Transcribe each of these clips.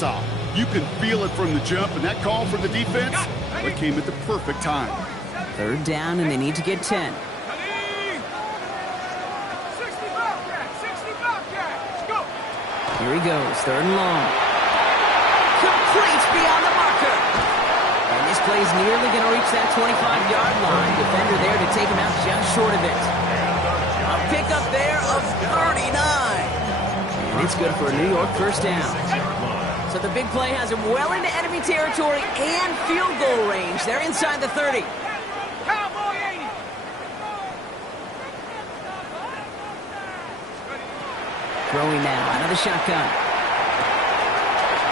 saw. You can feel it from the jump, and that call from the defense, it came at the perfect time. Third down, and they need to get 10. Here he goes, third and long. Complete beyond the marker. And this play is nearly going to reach that 25-yard line. Defender there to take him out just short of it. A pickup there of 39. And it's good for a New York first down. So the big play has him well into enemy territory and field goal range. They're inside the 30. Throwing now, another shotgun.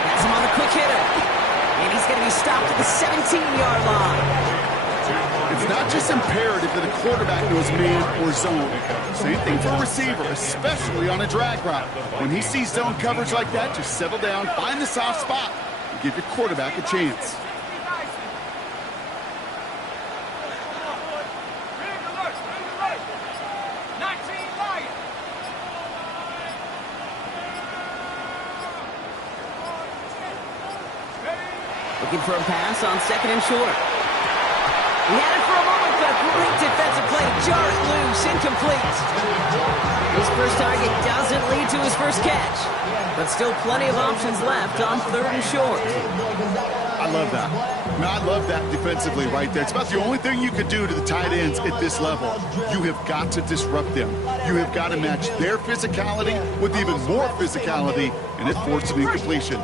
That's him on the quick hitter. And he's going to be stopped at the 17-yard line. It's not just imperative that a quarterback knows man or zone. Same thing for a receiver, especially on a drag route. When he sees zone coverage like that, just settle down, find the soft spot, and give your quarterback a chance. Looking for a pass on second and short. He had it for a moment, but a great defensive play to jar it loose, incomplete. His first target doesn't lead to his first catch, but still plenty of options left on third and short. I love that. I love that defensively right there. It's about the only thing you could do to the tight ends at this level. You have got to disrupt them. You have got to match their physicality with even more physicality, and it forced an incompletion.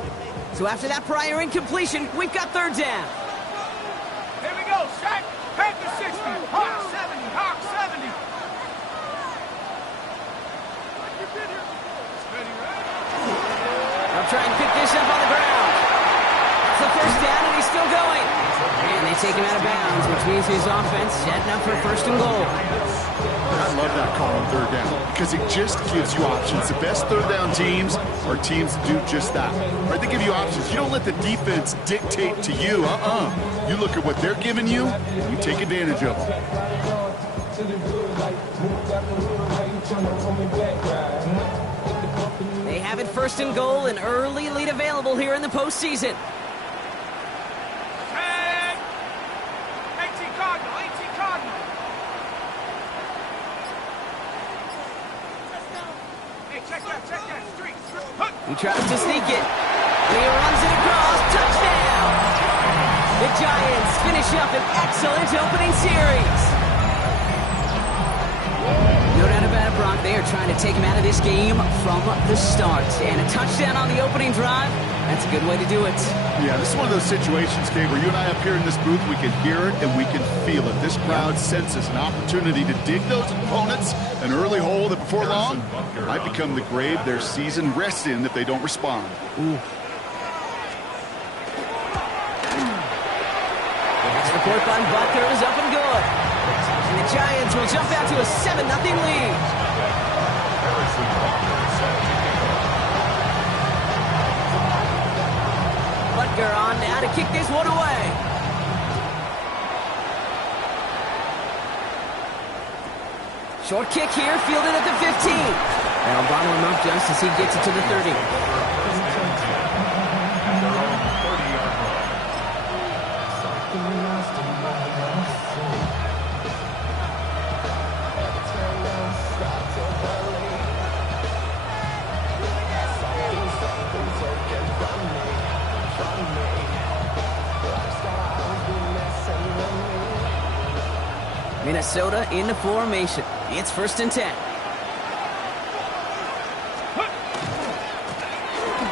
So after that prior incompletion, we've got third down. Here we go, Shaq. Head to 60. Hawk 70. Hawk 70. I'll try and pick this up on the ground. That's the first down, and he's still going. And they take him out of bounds, which means his offense setting up for first and goal. I love that call on third down because it just gives you options. The best third down teams are teams that do just that. Right? They give you options. You don't let the defense dictate to you. You look at what they're giving you, and you take advantage of them. They have it first and goal, an early lead available here in the postseason. He tries to sneak it. He runs it across. Touchdown! The Giants finish up an excellent opening series. No doubt about it, Brock. They are trying to take him out of this game from the start. And a touchdown on the opening drive, that's a good way to do it. Yeah, this is one of those situations, Gabe, where you and I up here in this booth, we can hear it and we can feel it. This crowd senses an opportunity to dig those opponents an early hole that before long might become the grave their season rests in if they don't respond. Ooh. Extra point by Butker is up and good. And the Giants will jump out to a 7-0 lead. Butker on now to kick this one away. Short kick here, fielded at the 15. They'll bottle him up just as he gets it to the 30. Minnesota in the formation. It's first and 10.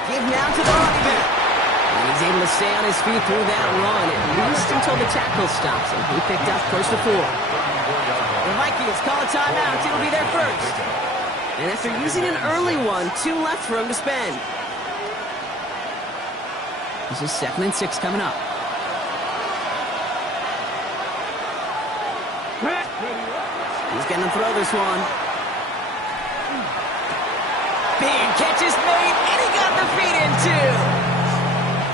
Give now to the running back. And he's able to stay on his feet through that run, at least until the tackle stops him. He picked up first to 4. The Vikings call a timeout. It'll be their first. And after using an early one, 2 left for him to spend. This is 2nd and 6 coming up. He's going to throw this one. Big catch is made, and he got the feet in too.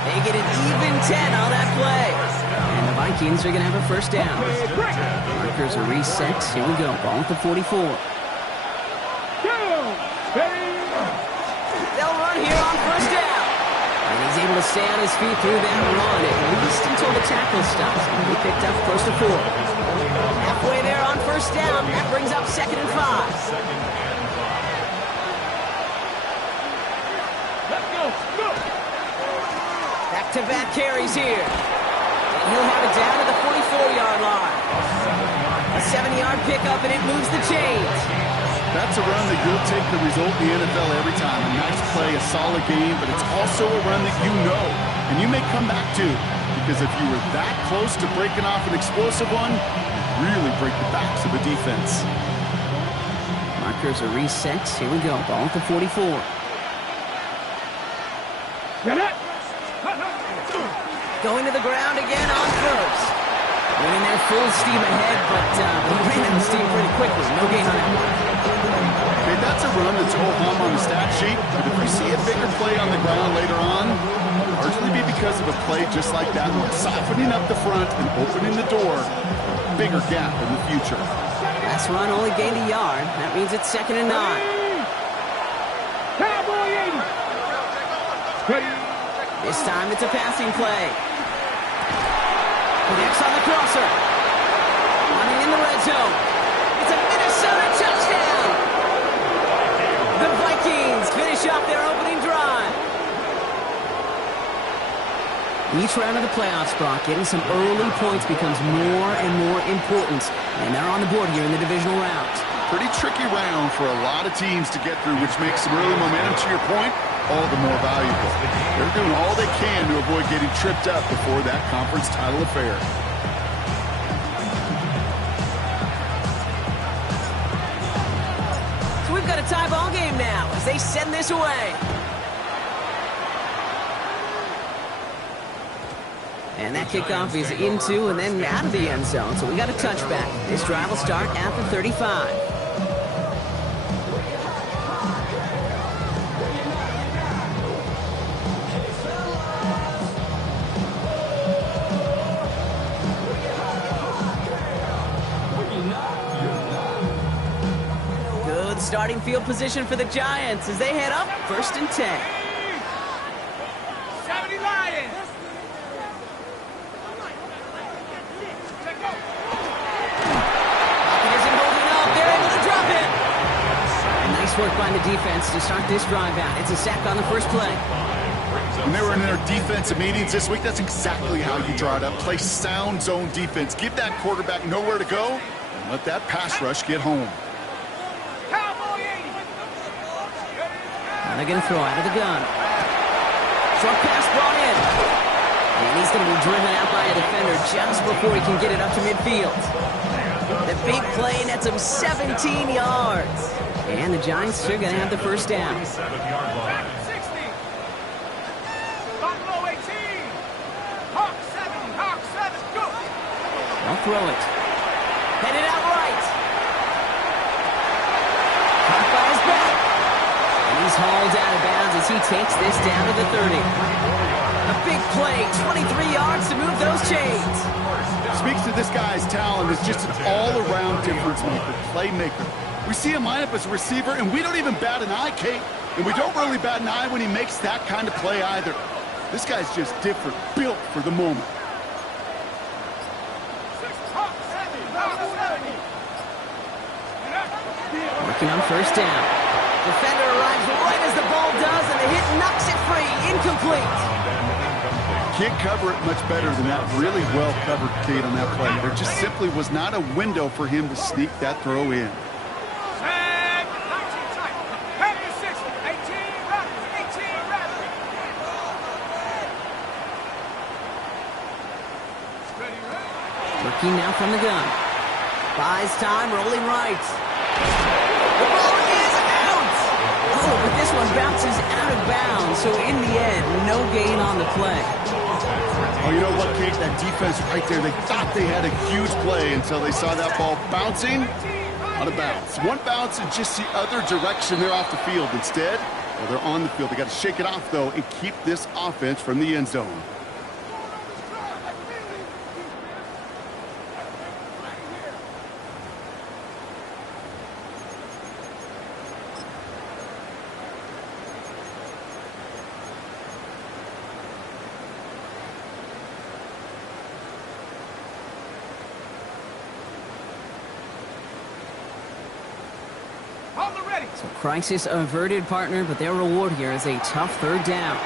They get an even 10 on that play. And the Vikings are going to have a first down. Markers are reset. Here we go. Ball at the 44. They'll run here on first down. And he's able to stay on his feet through that run, at least until the tackle stops. He picked up close to 4. Halfway there on first down. That brings up 2nd and 5. Let's go. Go. Back-to-back carries here. And he'll have it down to the 44-yard line. A 7-yard pickup, and it moves the chains. That's a run that you'll take the result in the NFL every time. A nice play, a solid game, but it's also a run that you know and you may come back to, because if you were that close to breaking off an explosive one, you really break the backs of the defense. Markers are reset. Here we go. Ball at the 44. Going to the ground again on first. Running there full steam ahead, but ran out of steam pretty quickly. No gain on that one. Okay, that's a run that's ho-hum on the stat sheet, but if we see a bigger play on the ground later on, largely be because of a play just like that one, softening up the front and opening the door, bigger gap in the future. Last run only gained a yard. That means it's 2nd and 9. Cowboy 80. This time it's a passing play. Connects on the crosser. Running in the red zone. It's a Minnesota touchdown. The Vikings finish off their opening drive. Each round of the playoffs, Brock, getting some early points becomes more and more important. And they're on the board here in the divisional rounds. Pretty tricky round for a lot of teams to get through, which makes some early momentum, to your point, all the more valuable. They're doing all they can to avoid getting tripped up before that conference title affair. So we've got a tie ball game now as they send this away. And that kickoff is into and then out of the end zone. So we got a touchback. This drive will start at the 35. Good starting field position for the Giants as they head up 1st and 10. 70 Lions. Work by the defense to start this drive out. It's a sack on the first play. When they were in their defensive meetings this week, that's exactly how you draw it up. Play sound zone defense. Give that quarterback nowhere to go and let that pass rush get home. Cowboy 80. Now they're going to throw out of the gun. Short pass brought in. And he's going to be driven out by a defender just before he can get it up to midfield. The big play nets him 17 yards. And the Giants are going to have the first down. 60. Buffalo 18. Hawk 7. Hawk 7. Go. They'll throw it. Headed out right. Caught by his back. And he's hauled out of bounds as he takes this down to the 30. A big play. 23 yards to move those chains. Speaks to this guy's talent as just an all-around difference maker, playmaker. We see him line up as a receiver, and we don't even bat an eye, Kate. And we don't really bat an eye when he makes that kind of play either. This guy's just different, built for the moment. Working on first down. Defender arrives right as the ball does, and the hit knocks it free. Incomplete. Can't cover it much better than that. Really well covered, Kate, on that play. There just simply was not a window for him to sneak that throw in. Working now from the gun. Buys time, rolling right. The ball is out! Oh, but this one bounces out of bounds, so in the end, no gain on the play. Oh, you know what, Kate? That defense right there, they thought they had a huge play until they saw that ball bouncing out of bounds. One bounce and just the other direction, they're off the field. Instead, well, they're on the field. They got to shake it off, though, and keep this offense from the end zone. Hold the ready. So crisis averted, partner, but their reward here is a tough third down.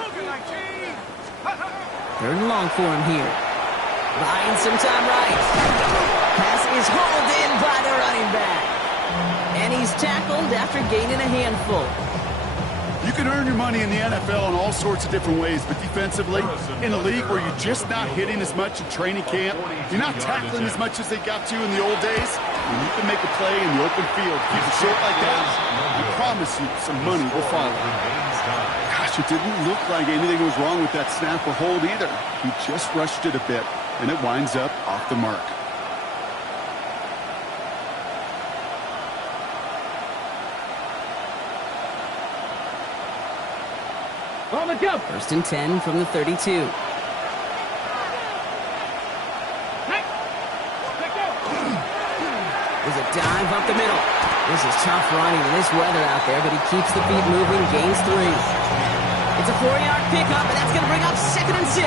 Cougar 19. Third and long for him here. Buying some time right. Pass is hauled in by the running back. And he's tackled after gaining a handful. You can earn your money in the NFL in all sorts of different ways, but defensively, in a league where you're just not hitting as much in training camp, you're not tackling as much as they got to in the old days, when you can make a play in the open field, keep it short like that, I promise you some money will follow. Gosh, it didn't look like anything was wrong with that snap or hold either. He just rushed it a bit, and it winds up off the mark. On the jump. First and 10 from the 32. There's a dive up the middle. This is tough running in this weather out there, but he keeps the feet moving, gains 3. It's a 4-yard pickup, and that's going to bring up 2nd and 6.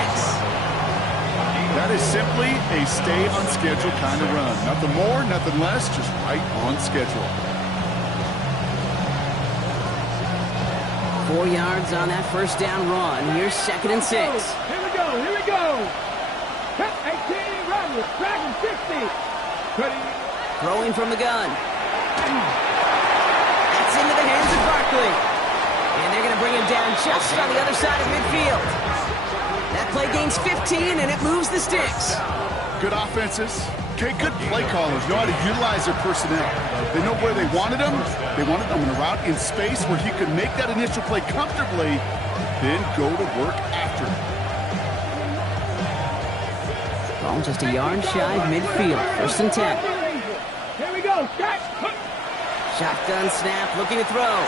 That is simply a stay on schedule kind of run. Nothing more, nothing less, just right on schedule. 4 yards on that first down run. Here's 2nd and 6. Here we go, here we go. 18, run with Dragon 60. Ready. Throwing from the gun. That's into the hands of Barkley. And they're going to bring him down just on the other side of midfield. That play gains 15, and it moves the sticks. Good offenses. Okay, good play callers know how to utilize their personnel. They know where they wanted them. They wanted them in a route in space where he could make that initial play comfortably, then go to work after it. Ball just a yard shy of midfield. First and 10. Here we go, shot. Shotgun snap, looking to throw.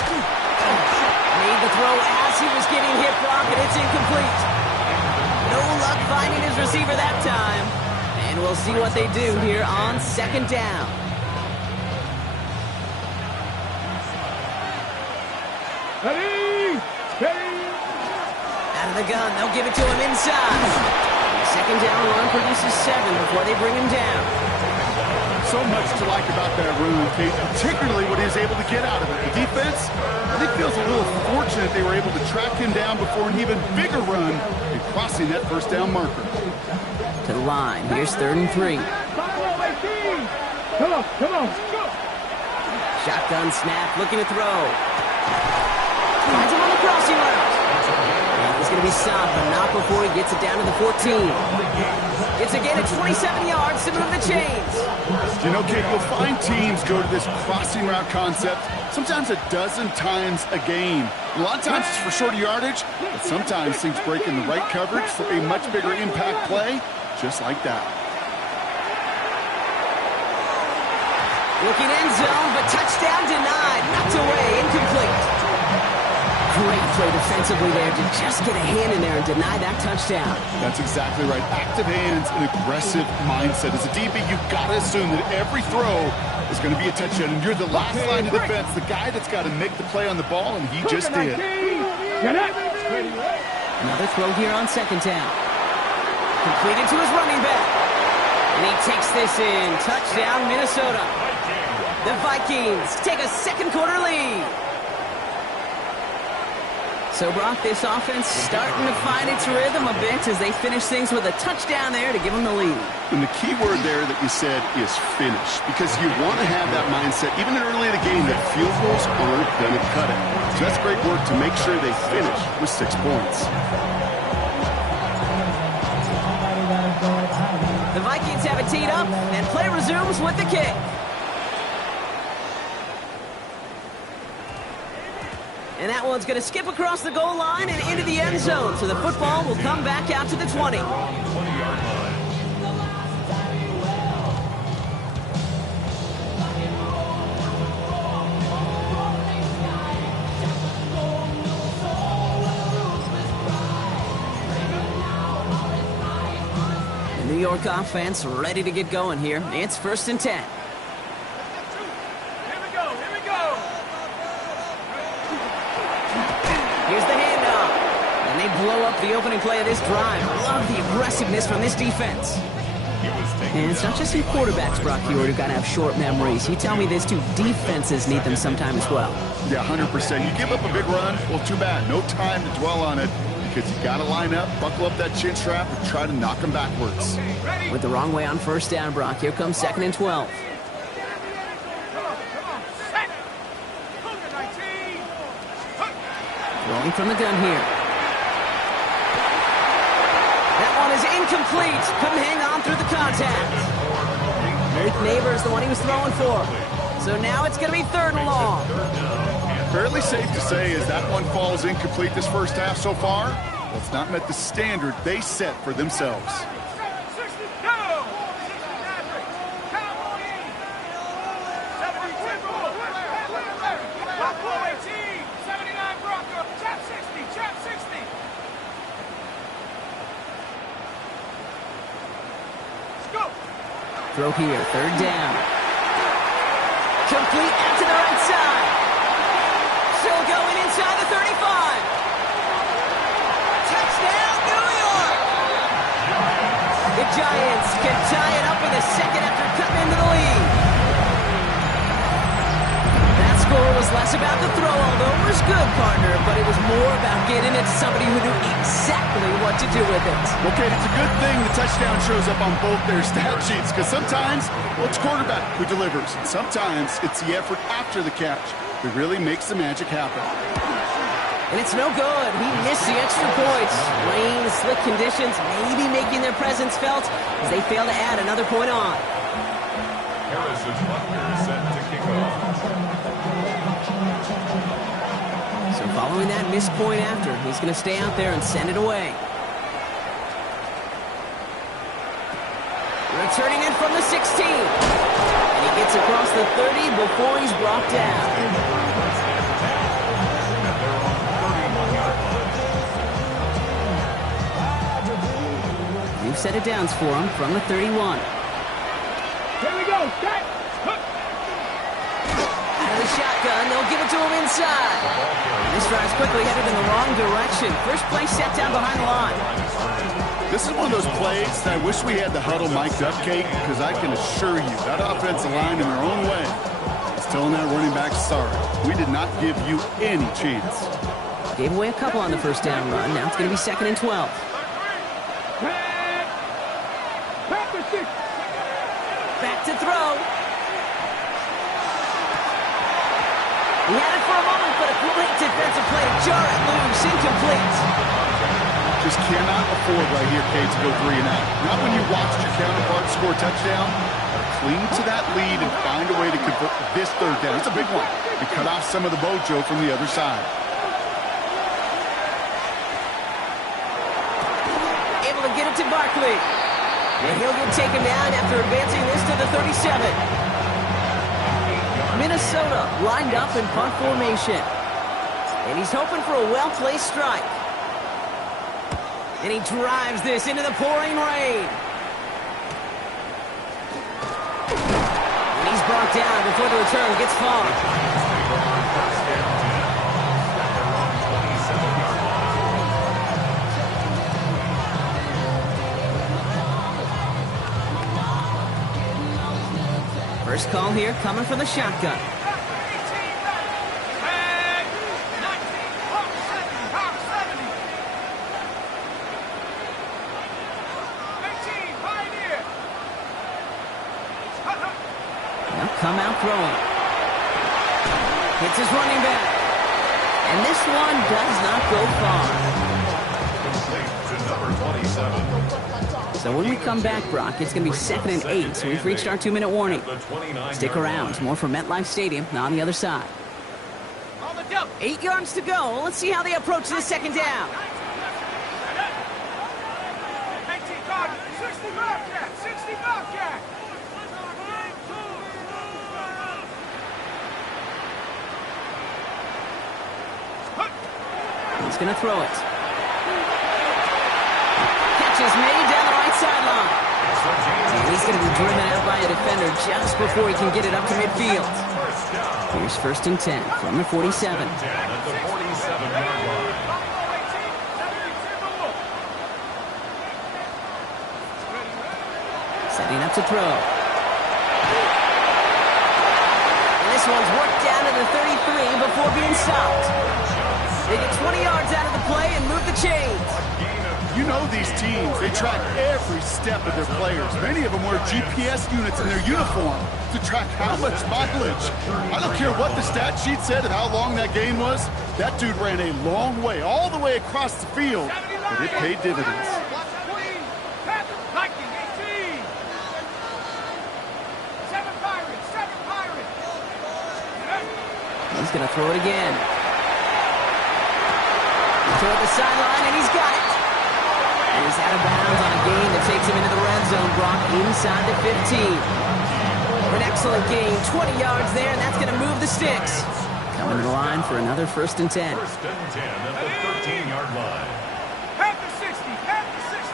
Made the throw as he was getting hit, Brock, and it's incomplete. No luck finding his receiver that time. And we'll see what they do here on 2nd down. Ready, steady. Out of the gun, they'll give it to him inside. The 2nd down run produces 7 before they bring him down. So much to like about that run, Kate, particularly what he was able to get out of it. The defense, I think, feels a little fortunate they were able to track him down before an even bigger run and crossing that first down marker. To the line, here's 3rd and 3. Come on, come on. Shotgun snap, looking to throw. Finds him on the crossing route. And he's going to be stopped, but not before he gets it down to the 14. It's a gain of 27 yards to move the chains. You know, Kate, you'll find teams go to this crossing route concept sometimes a dozen times a game. A lot of times it's for shorter yardage, but sometimes things break in the right coverage for a much bigger impact play, just like that. Looking end zone, but touchdown denied. Knocked away, incomplete. Great play defensively there to just get a hand in there and deny that touchdown. That's exactly right. Active hands and aggressive mindset. As a DB, you've got to assume that every throw is going to be a touchdown, and you're the last line of defense, the guy that's got to make the play on the ball, and he just did. Another throw here on 2nd down. Completed to his running back. And he takes this in. Touchdown, Minnesota. The Vikings take a 2nd quarter lead. So, Brock, this offense starting to find its rhythm a bit as they finish things with a touchdown there to give them the lead. And the key word there that you said is finish, because you want to have that mindset, even early in the game, that field goals aren't going to cut it. So that's great work to make sure they finish with 6 points. The Vikings have it teed up, and play resumes with the kick. And that one's going to skip across the goal line and into the end zone. So the football will come back out to the 20. The New York offense ready to get going here. It's 1st and 10. Here's the handoff. And they blow up the opening play of this drive. Love the aggressiveness from this defense. And it's not just in quarterbacks, Brock Hewitt, who got to have short memories. You tell me this too, defenses need them sometime as well. Yeah, 100%. You give up a big run, well, too bad. No time to dwell on it because you got to line up, buckle up that chin strap, and try to knock them backwards. With the wrong way on first down, Brock. Here comes 2nd and 12. Rolling from the gun here. That one is incomplete. Couldn't hang on through the contact. Nate Neighbors, the one he was throwing for. So now it's going to be 3rd and long. Fairly safe to say as that one falls incomplete this first half so far, well, it's not met the standard they set for themselves. Throw here, 3rd down. Complete out to the right side. Still going inside the 35. Touchdown, New York! The Giants can tie it up in the 2nd after cutting into the lead. That score was less about the throw, although it was good, partner, but it was more about getting it to somebody who knew exactly what to do with it. Okay, it's a good thing the touchdown shows up on both their stat sheets because sometimes, well, it's quarterback who delivers. And sometimes it's the effort after the catch that really makes the magic happen. And it's no good. He missed the extra points. Rain, slick conditions, maybe making their presence felt as they fail to add another point on. Harrison Butler set to kick off. So following that missed point after, he's going to stay out there and send it away. Returning it from the 16. And he gets across the 30 before he's brought down. New set of downs for him from the 31. Here we go, set. Out of the shotgun, they'll give it to him inside. This drive's quickly headed in the wrong direction. First play set down behind the line. This is one of those plays that I wish we had the huddle mic'd up, Kate, because I can assure you that offensive line in their own way is telling that running back, sorry, we did not give you any chance. Gave away a couple on the first down run. Now it's going to be 2nd and 12. Back to throw. He had it for a moment, but a great defensive play to jar it loose. Incomplete. Just cannot afford right here, Kate, to go 3 and out. Not when you watched your counterpart score a touchdown. Cling to that lead and find a way to convert this 3rd down. It's a big one. And cut off some of the mojo from the other side. Able to get it to Barkley. And he'll get taken down after advancing this to the 37. Minnesota lined up in punt formation. And he's hoping for a well-placed strike. And he drives this into the pouring rain. And he's brought down before the return gets far. First call here coming from the shotgun. Now come out throwing. Hits his running back. And this one does not go far. So when we come back, Brock, it's going to be 2nd and 8. So we've reached our 2-minute warning. Stick around. More from MetLife Stadium on the other side. 8 yards to go. Let's see how they approach this 2nd down. 60 Bobcat, 60 Bobcat. He's going to throw it. Catch is made down the right sideline. And he's going to be driven out by a defender just before he can get it up to midfield. Here's 1st and 10 from the 47. Setting up to throw. And this one's worked down to the 33 before being stopped. They get 20 yards out of the play and move the chains. You know these teams, they track every step of their players. Many of them wear GPS units in their uniform to track how much mileage. I don't care what the stat sheet said and how long that game was. That dude ran a long way, all the way across the field, but it paid dividends. He's going to throw it again. Throw at the sideline, and he's got it. And he's out of bounds on a gain that takes him into the red zone, Brock, inside the 15. An excellent gain, 20 yards there, and that's going to move the sticks. Coming to the line for another 1st and 10. 1st and 10 at the 13-yard line. At the 60, at the 60.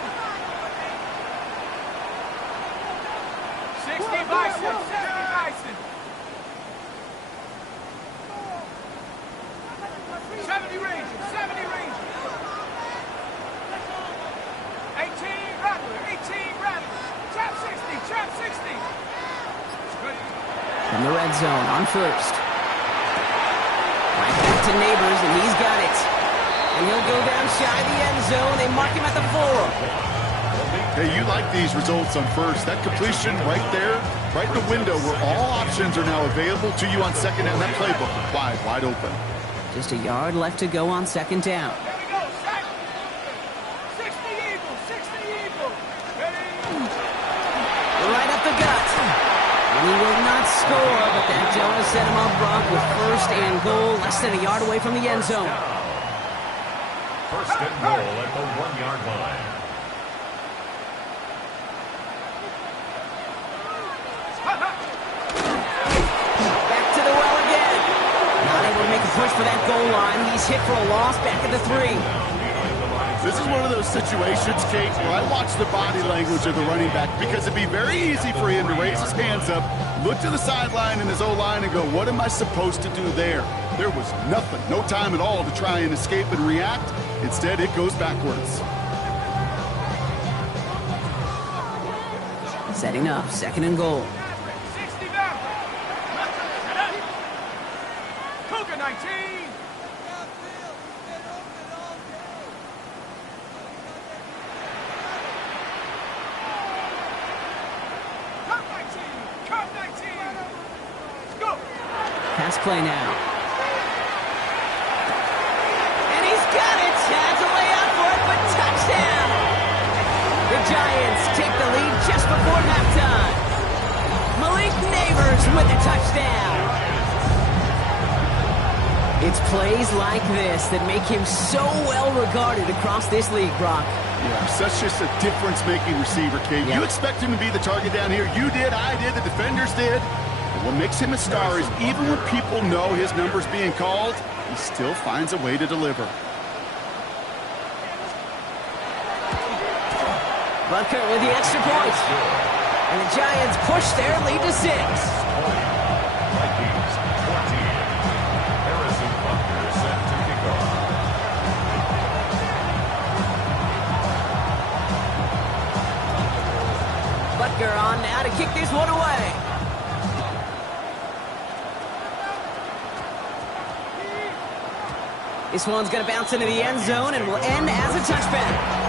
60 Bison, 70 Bison. 70 Rangers, 70 Rangers. 18 Rattler, 18 Rattler. Trap 60, trap 60. From the red zone on 1st. Right back to Neighbors, and he's got it. And he'll go down shy of the end zone. They mark him at the 4. Hey, you like these results on 1st. That completion right there, right in the window where all options are now available to you on 2nd and that playbook wide open. Just a yard left to go on 2nd down. There we go, sack. 60 Eagles, 60 Eagles. Ready? Right up the gut. And he will not score, but that Jonah set him up, Brock, with 1st and goal, less than a yard away from the end zone. 1st and goal at the 1-yard line. Back to the well again. Not able to make a push for that goal line. He's hit for a loss back at the 3. This is one of those situations, Kate, where I watch the body language of the running back because it'd be very easy for him to raise his hands up, look to the sideline in his O-line and go, what am I supposed to do there? There was nothing, no time at all to try and escape and react. Instead, it goes backwards. Setting up, 2nd and goal. 60 back. Cougar 19. Cup 19. Let's go. Pass play now. And he's got it. Has a way out for it, but touchdown. The Giants take the lead just before halftime. Malik Neighbors with a touchdown. It's plays like this that make him so well regarded across this league, Brock. Yeah, such just a difference-making receiver, Kate. Yep. You expect him to be the target down here. You did, I did, the defenders did. And what makes him a star is even when people know his number's being called, he still finds a way to deliver. Butker with the extra point. And the Giants push their lead to 6. Vikings 14. Harrison Butker set to kick off. Butker on now to kick this one away. This one's going to bounce into the end zone and will end as a touchback.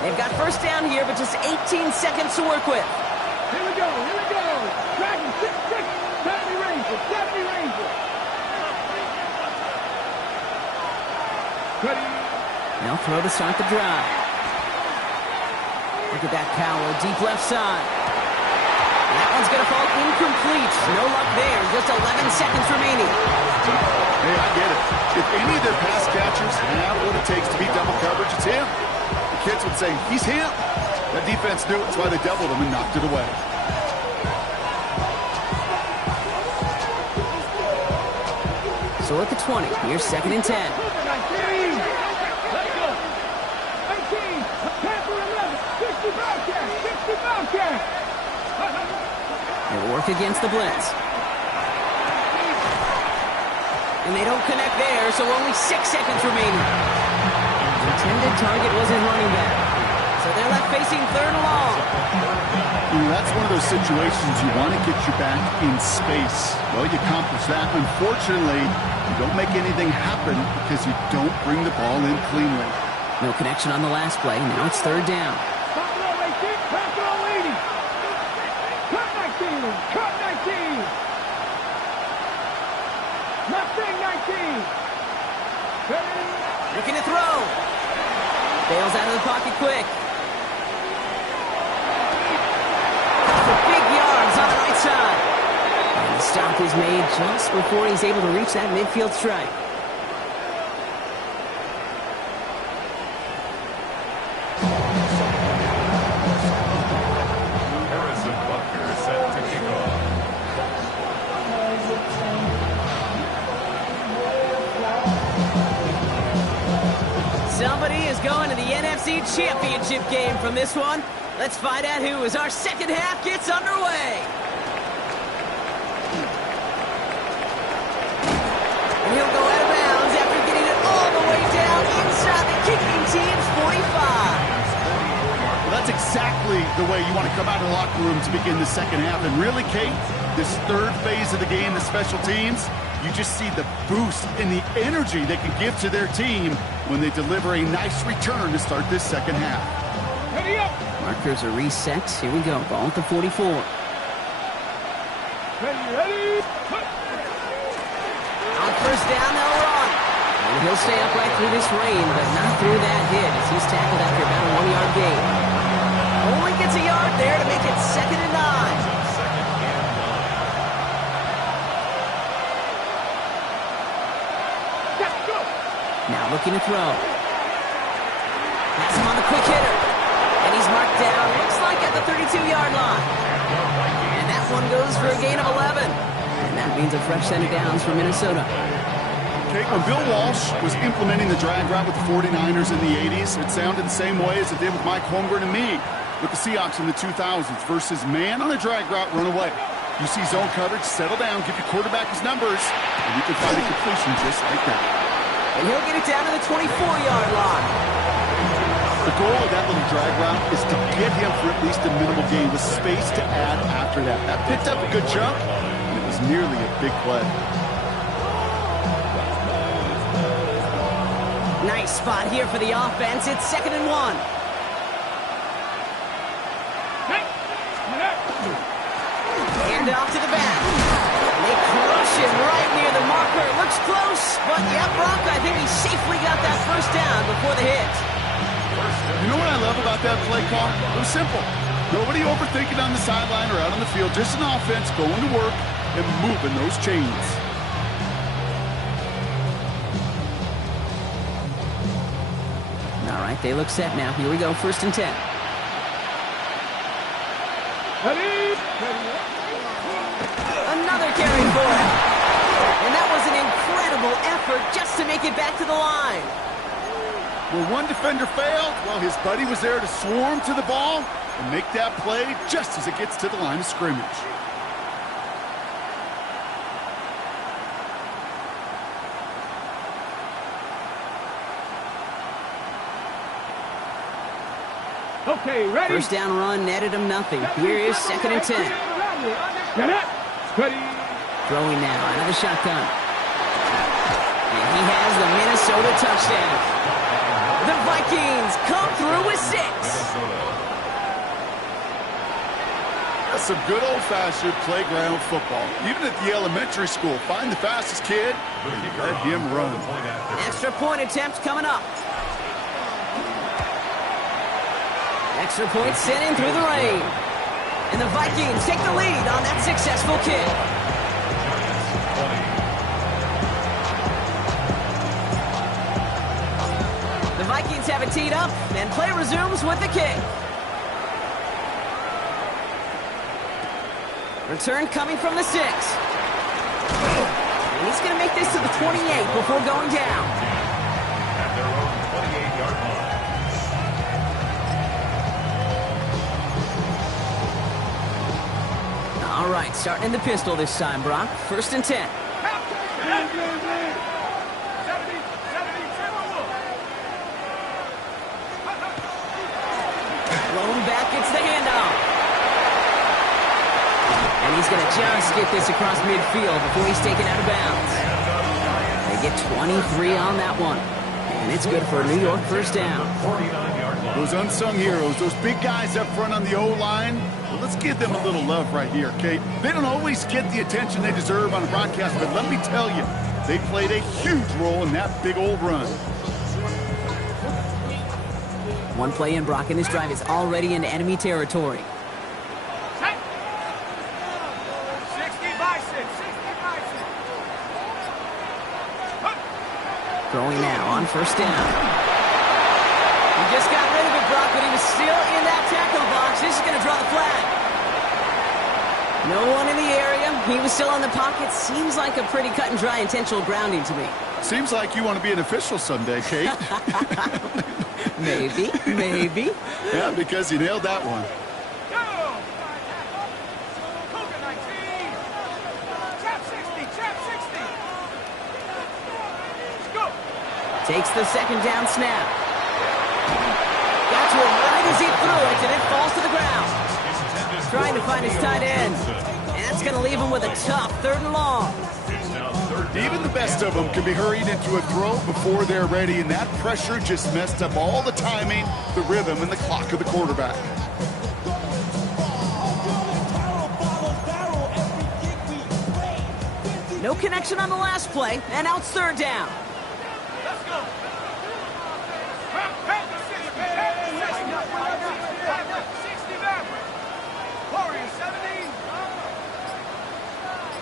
They've got 1st down here, but just 18 seconds to work with. Here we go, here we go. Dragon 6-6. 70 Rangers, 70 Rangers. Ready? Now throw to start the drive. Look at that power, deep left side. That one's going to fall incomplete. No luck there, just 11 seconds remaining. Hey, I get it. If any of their pass catchers have what it takes to beat double coverage, it's him. The kids would say, he's him. That defense knew it. That's why they doubled him and knocked it away. So at the 20, here's 2nd and 10. 19. Let's go. 18. Panther 11. 60 Bobcat. 60 Bobcat. They'll work against the blitz. And they don't connect there, so only 6 seconds remaining. The intended target was his running back. So they're left facing 3rd and long. That's one of those situations you want to get you back in space. Well, you accomplish that. Unfortunately, you don't make anything happen because you don't bring the ball in cleanly. No connection on the last play. Now it's 3rd down. Cut 19! Nothing 19! Looking to throw. Bails out of the pocket quick. For big yards on the right side. And the stop is made just before he's able to reach that midfield strike. Somebody is going to the NFC Championship game from this one. Let's find out who as our second half gets underway. And he'll go out of bounds after getting it all the way down inside the kicking team's 45. Well, that's exactly the way you want to come out of the locker room to begin the second half. And really, Kate, this 3rd phase of the game, the special teams, you just see the boost and the energy they can give to their team when they deliver a nice return to start this second half. Ready up! Markers are reset. Here we go. Ball at the 44. Ready! On 1st down, they'll run. And he'll stay upright through this rain, but not through that hit as he's tackled after about a 1-yard gain. Only gets a yard there to make it 2nd and 9. Now looking to throw. Pass him on the quick hitter. And he's marked down, looks like at the 32-yard line. And that one goes for a gain of 11. And that means a fresh set of downs for Minnesota. Okay, when Bill Walsh was implementing the drag route with the 49ers in the 80s, it sounded the same way as it did with Mike Holmgren and me with the Seahawks in the 2000s versus man on a drag route, run away. You see zone coverage, settle down, give your quarterback his numbers, and you can find a completion just like that. And he'll get it down to the 24-yard line. The goal of that little drag route is to get him for at least a minimal gain with space to add after that. That picked up a good chunk, and it was nearly a big play. Nice spot here for the offense. It's 2nd and 1. Hand off to the back. They crush him right near the marker. Looks close, but yeah, Brock, I think he safely got that 1st down before the hit. You know what I love about that play call? It was simple. Nobody overthinking on the sideline or out on the field. Just an offense going to work and moving those chains. All right, they look set now. Here we go, 1st and 10. Another carry for it. And that was an incredible effort just to make it back to the line. Where one defender failed, well, his buddy was there to swarm to the ball and make that play just as it gets to the line of scrimmage. Okay, ready? 1st down run netted him nothing. Here is 2nd and 10. Ready? Throwing now out of the shotgun. And he has the Minnesota touchdown. The Vikings come through with 6. That's some good old-fashioned playground football. Even at the elementary school, find the fastest kid and let him run. Extra point attempt coming up. Extra point sent in through the rain. And the Vikings take the lead on that successful kick. The Vikings have it teed up, and play resumes with the kick. Return coming from the 6. And he's going to make this to the 28 before going down. At their own 28-yard line. All right, starting in the pistol this time, Brock. 1st and 10. Blown back, gets the handoff. And he's going to just get this across midfield before he's taken out of bounds. They get 23 on that one. And it's good for a New York 1st down. Those unsung heroes, those big guys up front on the O-line, well, let's give them a little love right here, Kate. They don't always get the attention they deserve on a broadcast, but let me tell you, they played a huge role in that big old run. One play in, Brock, and this drive is already into enemy territory. 60 by 6, 60 by 6. Throwing now on 1st down. He just got rid of it, Brock, but he was still in that tackle box. This is going to draw the flag. No one in the area. He was still in the pocket. Seems like a pretty cut and dry intentional grounding to me. Seems like you want to be an official someday, Kate. Maybe, maybe. Yeah, because you nailed that one. Go! Cougar 19. Trap 60, trap 60. Let's go. Takes the 2nd down snap. Got to him right as he threw it, and it falls to the ground. Trying to find his tight end. And that's going to leave him with a tough 3rd and long. Even the best of them can be hurried into a throw before they're ready, and that pressure just messed up all the timing, the rhythm, and the clock of the quarterback. No connection on the last play, and now it's 3rd down. Let's go. Pack the 60. 60 Maverick. Warrior 17.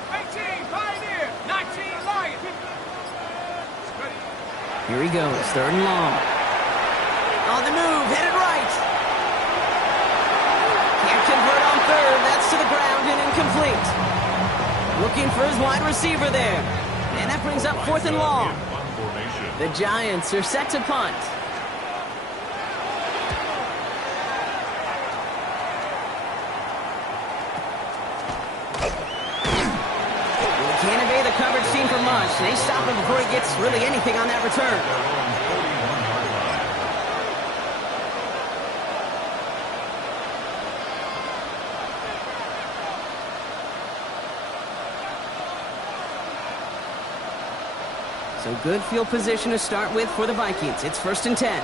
18 Pioneer. 19 Lion. Here he goes, 3rd and long. On the move, headed right. Can't convert on 3rd. That's to the ground and incomplete. Looking for his wide receiver there. And that brings up 4th and long. The Giants are set to punt. Can't evade the coverage team for much. They stop him before he gets really anything on that return. So good field position to start with for the Vikings. It's 1st and 10.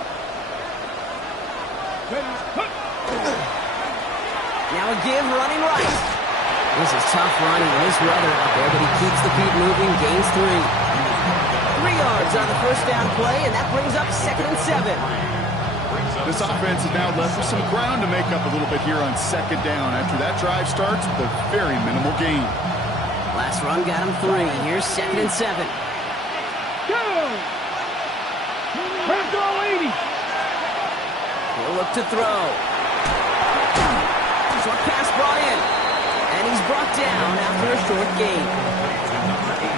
Now a give running right. This is tough running. Nice weather out there, but he keeps the feet moving, gains 3. 3 yards on the 1st down play, and that brings up 2nd and 7. This offense is now left with some ground to make up a little bit here on 2nd down after that drive starts with a very minimal gain. Last run got him 3. Here's 2nd and 7. Go! Let's go, 80. He'll look to throw. Short pass brought in. And he's brought down after a short gain.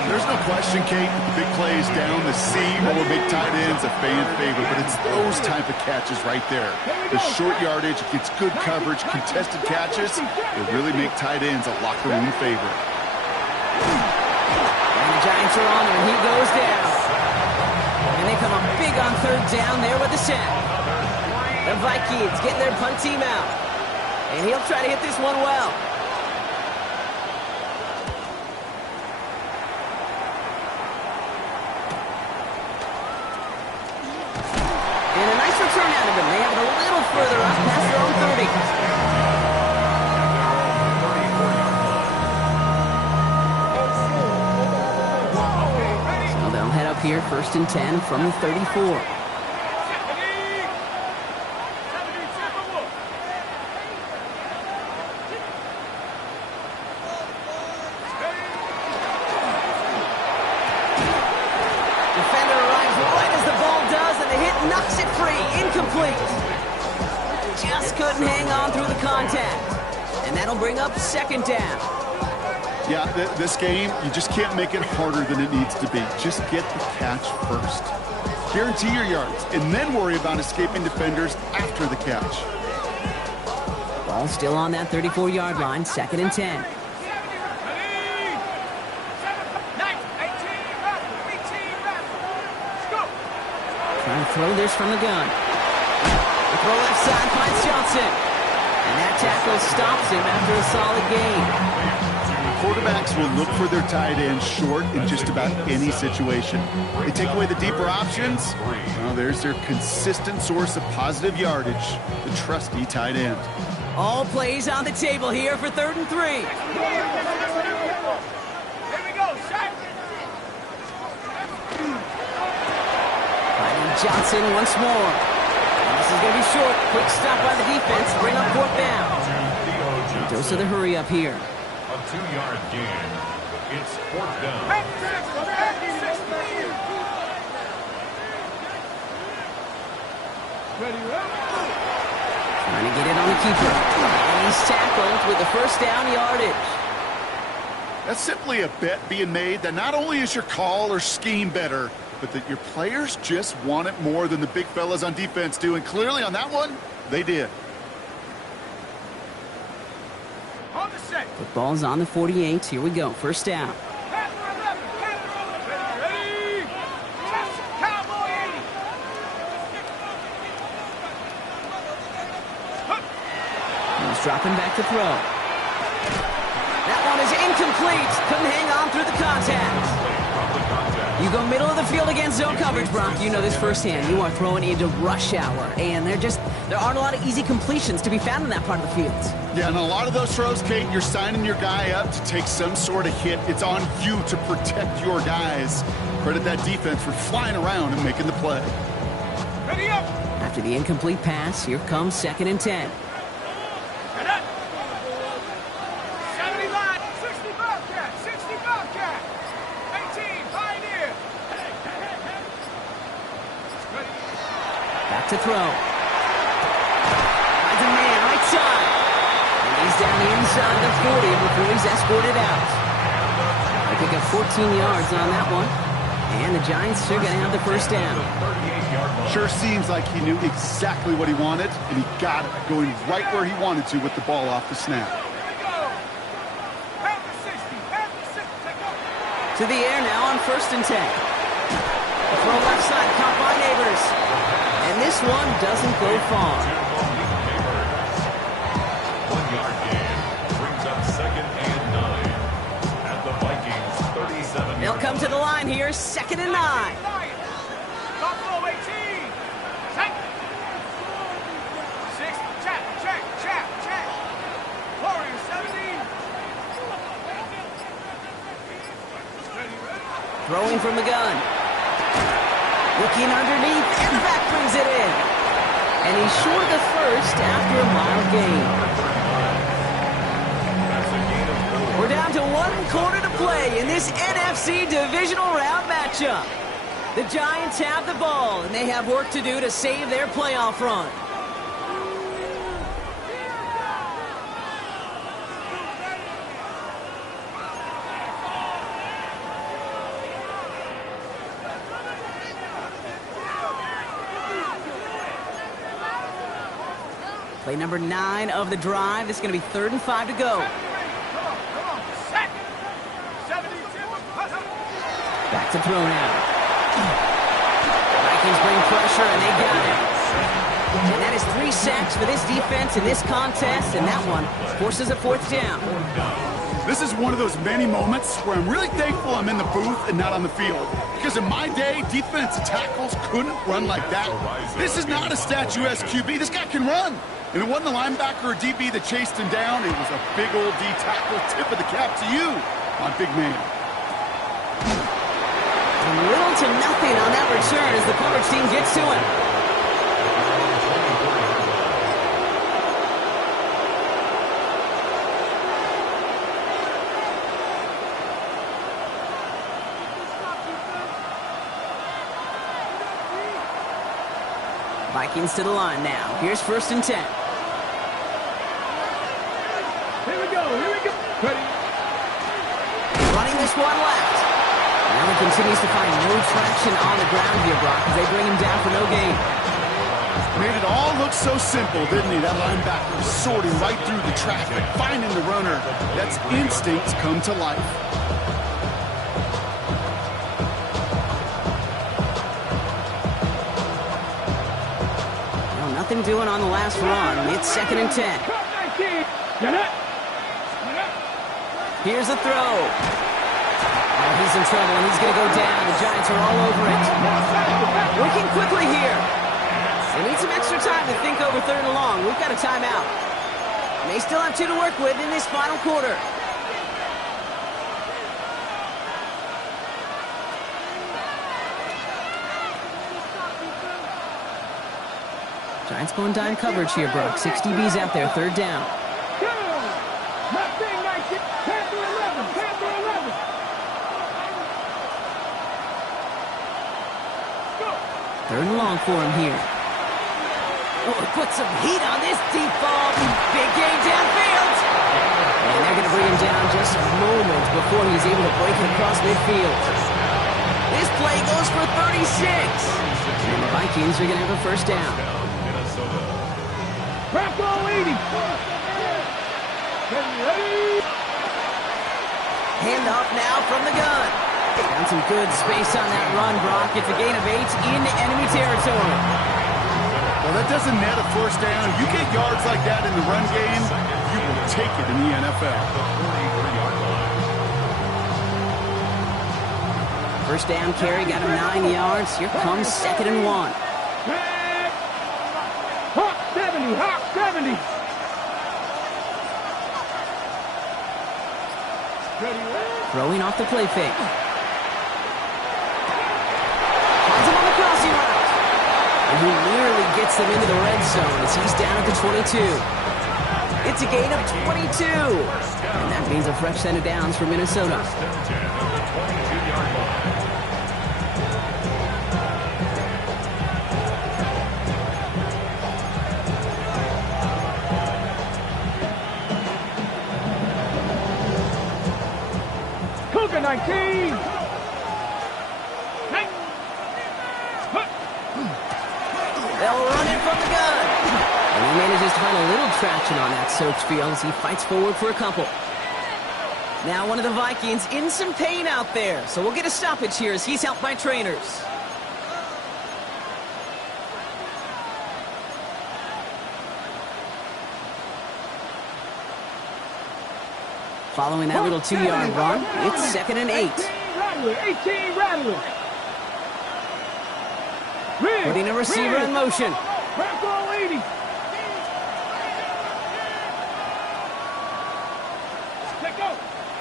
There's no question, Kate, the big plays down the seam will make tight ends a fan favorite, but it's those type of catches right there. The short yardage, gets good coverage, contested catches, they really make tight ends a locker room favorite. And the Giants are on him, and he goes down. And they come up big on 3rd down there with the sack. The Vikings getting their punt team out. And he'll try to hit this one well. And a nice return out of him. They have it a little further up past their own 30. So they'll head up here 1st and 10 from the 34. Knocks it free, incomplete. Just couldn't hang on through the contact. And that'll bring up 2nd down. Yeah, this game, you just can't make it harder than it needs to be. Just get the catch first. Guarantee your yards, and then worry about escaping defenders after the catch. Ball still on that 34-yard line, 2nd and 10. Trying to throw this from the gun. The throw left side finds Johnson. And that tackle stops him after a solid gain. Quarterbacks will look for their tight end short in just about any situation. They take away the deeper options. Well, there's their consistent source of positive yardage, the trusty tight end. All plays on the table here for 3rd and 3. Here we go, Shaq. Finding Johnson once more. And this is going to be short. Quick stop by the defense. Bring up 4th down. Dose of the hurry up here. A 2-yard gain. It's 4th down. Trying to get it on the keeper. And he's tackled with the 1st down yardage. That's simply a bet being made that not only is your call or scheme better, but that your players just want it more than the big fellas on defense do. And clearly on that one, they did. Football's on the 48. Here we go. 1st down. He's dropping back to throw. That one is incomplete. Couldn't hang on through the contact. You go middle of the field against zone coverage, Brock. You know this firsthand. You are throwing into rush hour, and there aren't a lot of easy completions to be found in that part of the field. Yeah, and a lot of those throws, Kate, you're signing your guy up to take some sort of hit. It's on you to protect your guys. Credit that defense for flying around and making the play. Ready up. After the incomplete pass, here comes 2nd and 10. 75, 60 Bobcat, 60 Bobcat, 18 Pioneer. Back to throw. Finds a man right side. And he's down the inside the 40 before he's escorted out. They pick up 14 yards on that one. And the Giants are going to have the 1st down. Sure seems like he knew exactly what he wanted, and he got it, going right where he wanted to with the ball off the snap. To the air now on 1st and 10. The throw left side, caught by Neighbors. And this one doesn't go far. 1-yard gain brings up 2nd and 9 at the Vikings 37. They'll come to the line here, 2nd and 9. Buffalo 18. Check. 6. Check. Warriors 17. Throwing from the gun. Looking underneath, and back brings it in. And he's short of the 1st after a mild gain. We're down to 1 quarter to play in this NFC divisional round matchup. The Giants have the ball, and they have work to do to save their playoff run. Play number 9 of the drive. This is going to be 3rd and 5 to go. Come on. Set. 72. Back to throw now. Vikings bring pressure, and they got it. And that is 3 sacks for this defense in this contest, and that one forces a 4th down. This is one of those many moments where I'm really thankful I'm in the booth and not on the field. Because in my day, defensive tackles couldn't run like that. This is not a statuesque QB. This guy can run. And it wasn't a linebacker or DB that chased him down. It was a big old D tackle. Tip of the cap to you, my big man. Little to nothing on that return as the coverage team gets to him. Vikings to the line now. Here's 1st and 10. Here we go. Ready. Running this one left. Now he continues to find no traction on the ground here, Brock, as they bring him down for no gain. Made it all look so simple, didn't he? That linebacker sorting right through the traffic, finding the runner. That's instincts come to life. them doing on the last run. It's 2nd and 10. Here's a throw. Oh, he's in trouble, and he's going to go down. The Giants are all over it. Working quickly here. They need some extra time to think over 3rd and long. We've got a timeout. And they still have 2 to work with in this final quarter. Giants going dime coverage here, Brock. 6 DBs out there, 3rd down. Third and long for him here. Oh, put some heat on this deep ball. Big gain downfield. And they're going to bring him down just a moment before he's able to break it across midfield. This play goes for 36. And the Vikings are going to have a 1st down. Hand off now from the gun. Found some good space on that run, Brock. It's a gain of 8 in enemy territory. Well, that doesn't net a 1st down. You get yards like that in the run game, you will take it in the NFL. 1st down carry, got him 9 yards. Here comes 2nd and 1. Hawk 70, Hawk 70. Throwing off the play fake. Finds him on the crossing route. And he nearly gets them into the red zone as he's down at the 22. It's a gain of 22. And that means a fresh set of downs for Minnesota. Cougar 19. They'll run it from the gun. And he manages to find a little traction on that search field as he fights forward for a couple. Now one of the Vikings in some pain out there. So we'll get a stoppage here as he's helped by trainers. Following that little 2-yard run, it's 2nd and 8. 18 Rattler. Putting a receiver in motion.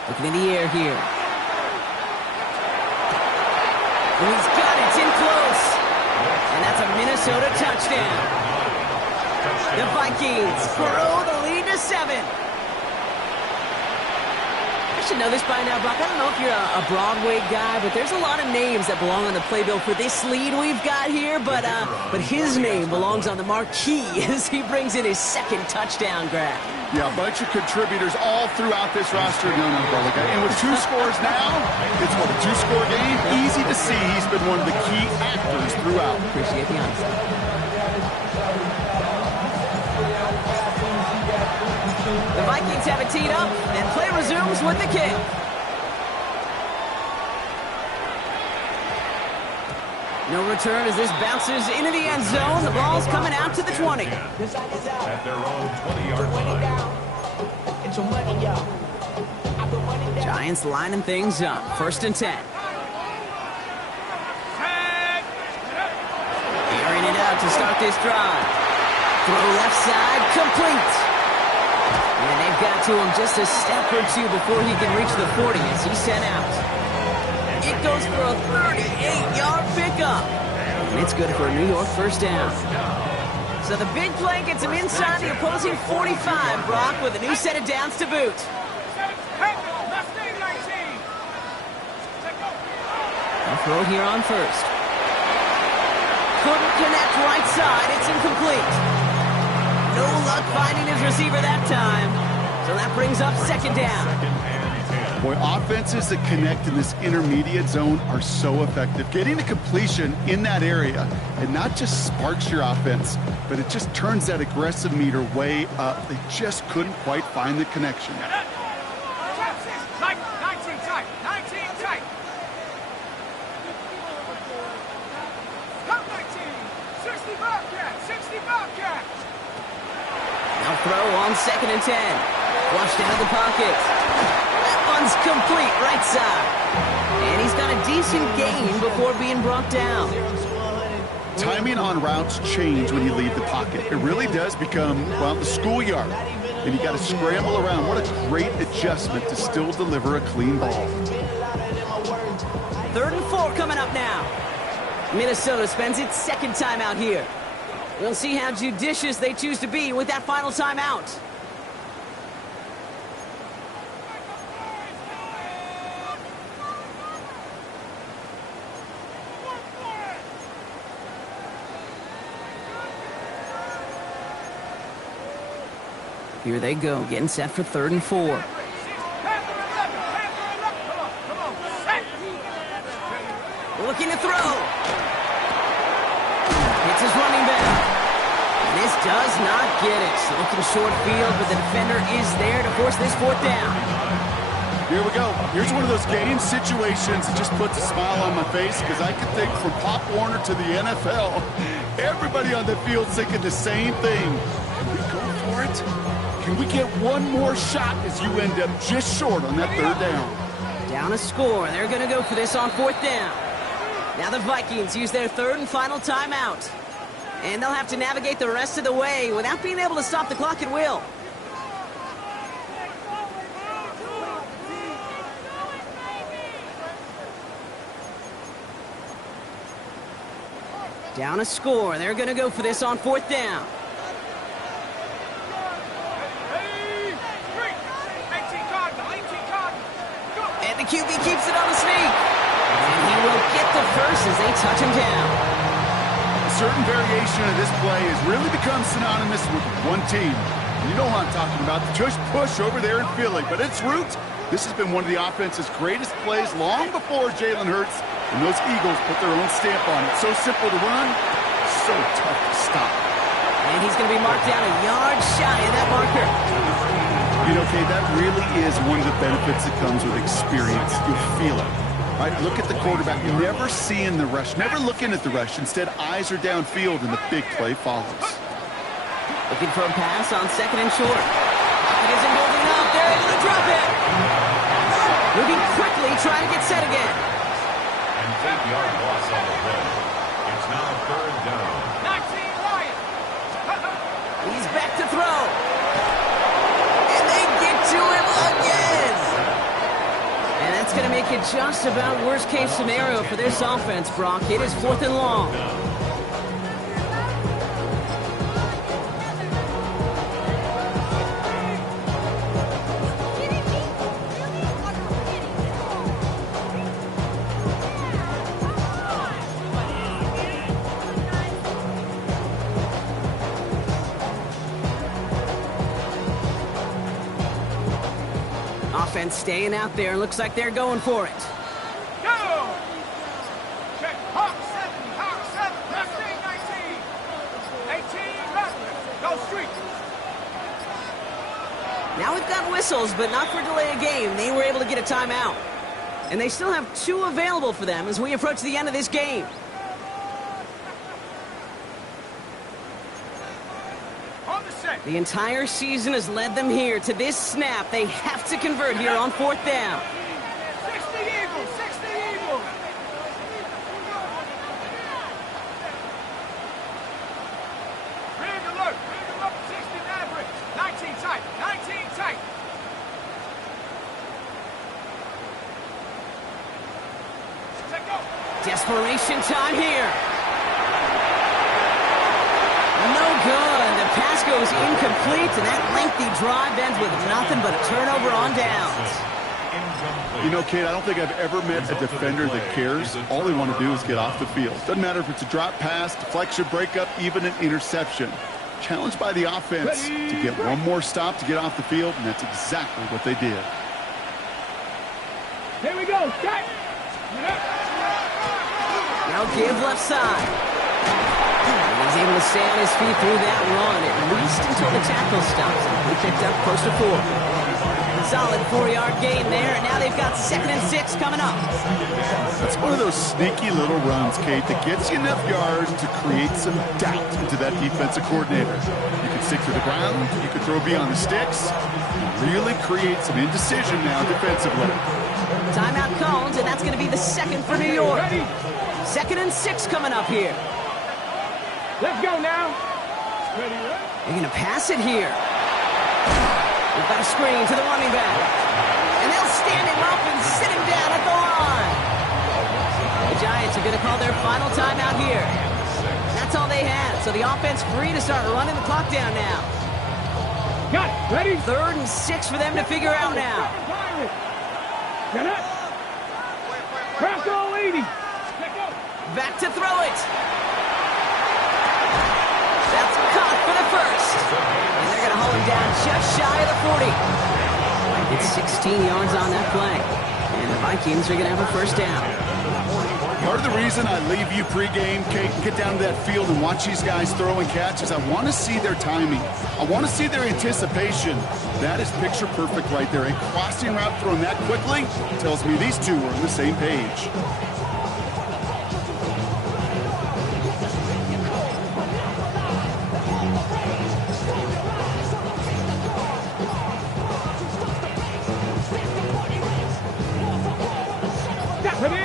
Looking in the air here. And he's got it. It's in close. And that's a Minnesota touchdown. The Vikings grow the lead to 7. I should know this by now, Brock. I don't know if you're a Broadway guy, but there's a lot of names that belong on the playbill for this lead we've got here. But his name belongs on the marquee as he brings in his 2nd touchdown grab. Yeah, a bunch of contributors all throughout this roster. No, brother. And with 2 scores now, it's what, a 2-score game? Easy to see he's been one of the key actors throughout. Appreciate the honesty. The Vikings have it teed up, and play resumes with the kick. No return as this bounces into the end zone. The ball's coming out to the 20. At their own 20-yard line. Giants lining things up. 1st and 10. Airing it out to start this drive. Throw left side, complete. And they've got to him just a step or 2 before he can reach the 40 as he's sent out. It goes for a 38-yard pickup. And it's good for a New York 1st down. So the big play gets him inside the opposing 45, Brock, with a new set of downs to boot. A throw here on 1st. Couldn't connect right side. It's incomplete. No luck finding his receiver that time. So that brings up 2nd down. Boy, offenses that connect in this intermediate zone are so effective. Getting a completion in that area, it not just sparks your offense, but it just turns that aggressive meter way up. They just couldn't quite find the connection. 19 tight. 19 tight. Come 19. 60 Bobcat. 60 Bobcat. throw on 2nd and 10. Flushed out of the pocket. That one's complete, right side. And he's got a decent gain before being brought down. Timing on routes change when you leave the pocket. It really does become, well, the schoolyard. And you got to scramble around. What a great adjustment to still deliver a clean ball. 3rd and 4 coming up now. Minnesota spends its 2nd timeout here. We'll see how judicious they choose to be with that final timeout. Here they go, getting set for 3rd and 4. Looking to throw. It's his running back. This does not get it. Looking short field, but the defender is there to force this 4th down. Here we go. Here's one of those game situations that just puts a smile on my face because I can think from Pop Warner to the NFL, everybody on the field thinking the same thing. Can we go for it? Can we get one more shot as you end up just short on that 3rd down? Down a score. They're going to go for this on 4th down. Now the Vikings use their 3rd and final timeout. And they'll have to navigate the rest of the way without being able to stop the clock at will. Down a score. They're going to go for this on 4th down. And the QB keeps it on the sneak. And he will get the first as they touch him down. A certain variation of this play has really become synonymous with one team. You know what I'm talking about, the tush push over there in Philly. But its roots, this has been one of the offense's greatest plays long before Jalen Hurts and those Eagles put their own stamp on it. So simple to run, so tough to stop. And he's going to be marked down a yard shy of that marker. You know, Kay, that really is one of the benefits that comes with experience. You'll feel it. Right? Look at the quarterback. Never seeing the rush. Never looking at the rush. Instead, eyes are downfield, and the big play follows. Looking for a pass on 2nd and short. It isn't holding up. They're able to drop it. Moving quickly, trying to get set again. And 8-yard loss on the play. It's now 3rd down. 19 Lions. He's back to throw. And they get to him again. And that's going to make it just about worst-case scenario for this offense, Brock. It is 4th and long. Offense staying out there. Looks like they're going for it. Go! Check. Hawk 7, Hawk 7, left 19. 18 left. Go street. Now we've got whistles, but not for delay of game. They were able to get a timeout. And they still have 2 available for them as we approach the end of this game. The entire season has led them here to this snap. They have to convert here on 4th down. 60 Eagles, 60 Eagles. Rig alert, 60 average. 19 tight, 19 tight. Take go. Desperation time here. No good. The pass goes incomplete, and that lengthy drive ends with nothing but a turnover on downs. You know, Kate, I don't think I've ever met a defender that cares. All they want to do is get off the field. Doesn't matter if it's a drop pass, deflection, breakup, even an interception. Challenged by the offense to get one more stop to get off the field, and that's exactly what they did. Here we go. Check. Now give left side. He's able to stay on his feet through that run, at least until the tackle stops him. He picked up close to 4. Solid 4-yard gain there, and now they've got 2nd and 6 coming up. That's one of those sneaky little runs, Kate, that gets you enough yards to create some doubt into that defensive coordinator. You can stick to the ground, you can throw beyond the sticks, really create some indecision now defensively. Timeout called, and that's going to be the 2nd for New York. 2nd and 6 coming up here. Let's go now. They're going to pass it here. We've got a screen to the running back. And they'll stand him up and sit him down at the line. The Giants are going to call their final timeout here. That's all they had, so the offense free to start running the clock down now. Got it. Ready? 3rd and 6 for them to figure out now. Get it. Craft all 80. Back to throw it. That's caught for the first. And they're going to haul him down just shy of the 40. It's 16 yards on that play. And the Vikings are going to have a first down. Part of the reason I leave you pregame, Kate, get down to that field and watch these guys throw and catch is I want to see their timing. I want to see their anticipation. That is picture perfect right there. A crossing route thrown that quickly tells me these two are on the same page.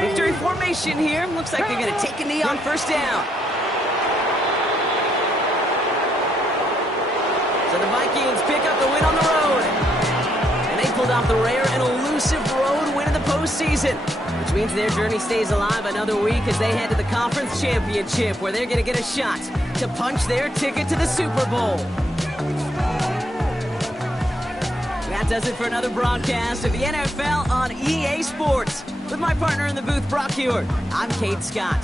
Victory formation here. Looks like they're going to take a knee on first down. So the Vikings pick up the win on the road. And they pulled off the rare and elusive road win in the postseason, which means their journey stays alive another week as they head to the conference championship, where they're going to get a shot to punch their ticket to the Super Bowl. That does it for another broadcast of the NFL on EA Sports. With my partner in the booth, Brock Hewitt, I'm Kate Scott.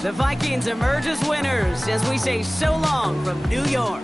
The Vikings emerge as winners as we say so long from New York.